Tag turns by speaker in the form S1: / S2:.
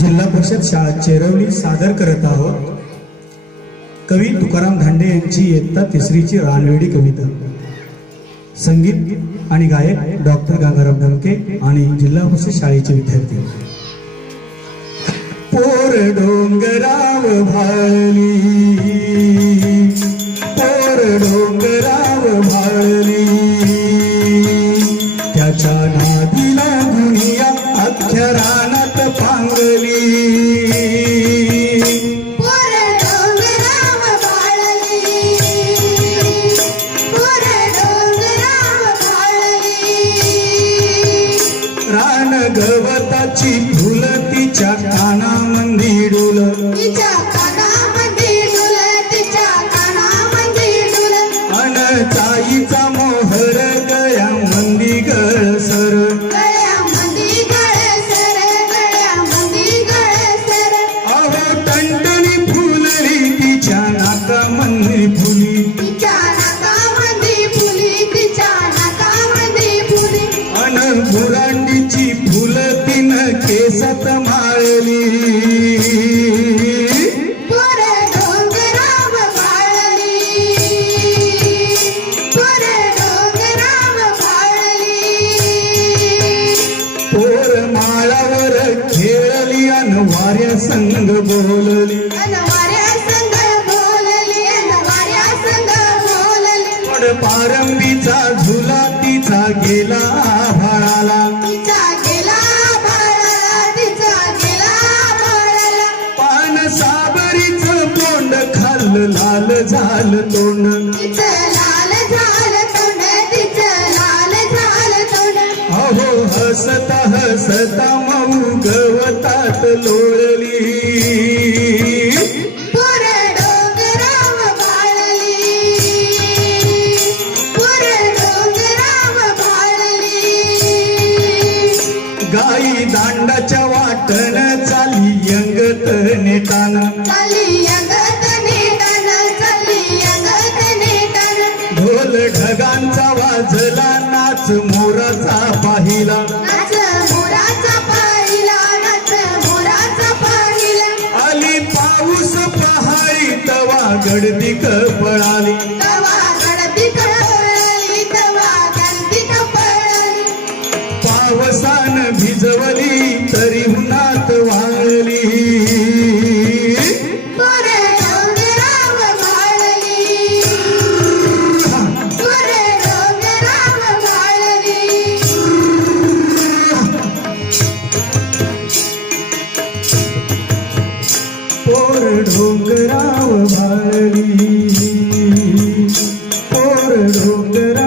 S1: जिल्हा परिषद शाळा चेरवली सादर करत आहोत. कवी तुकाराम धांडे यांची इयत्ता तिसरीची रानवेडी कविता. संगीत आणि गायक डॉक्टर गंगाराम ढमके आणि जिल्हा परिषद शाळेचे विद्यार्थी. पोर डोंगराव भाली पोर डोंगराव भाली त्याच्या गवताची फुल तिच्या कानामंदी डुल अन वाऱ्या संग बोलली. पारंबीचा झुला तिचा गेला आभाळाला झालं तोंड.
S2: तिचं लाल झालं तोंड तिचं लाल झालं तोंड.
S1: अहो हसता हसता मऊ गवतात लोळली.
S2: पोर डोंगराव बाळली. पोर डोंगराव बाळली.
S1: गाई दांडाच्या वाटण चाली यंगत
S2: चाली अंगत
S1: ढगांचा वाजला नाच मोराचा पाहिला.
S2: नाच मोराचा पाहिला नाच मोराचा पाहिला.
S1: आली पाऊस पहाडी तवा गडदी पळाली.
S2: तवा गडती कळली तवा गडती कळली
S1: पावसान भिजवली तरी उन्हात पोर डोंगराव भाळली पोर डोंगराव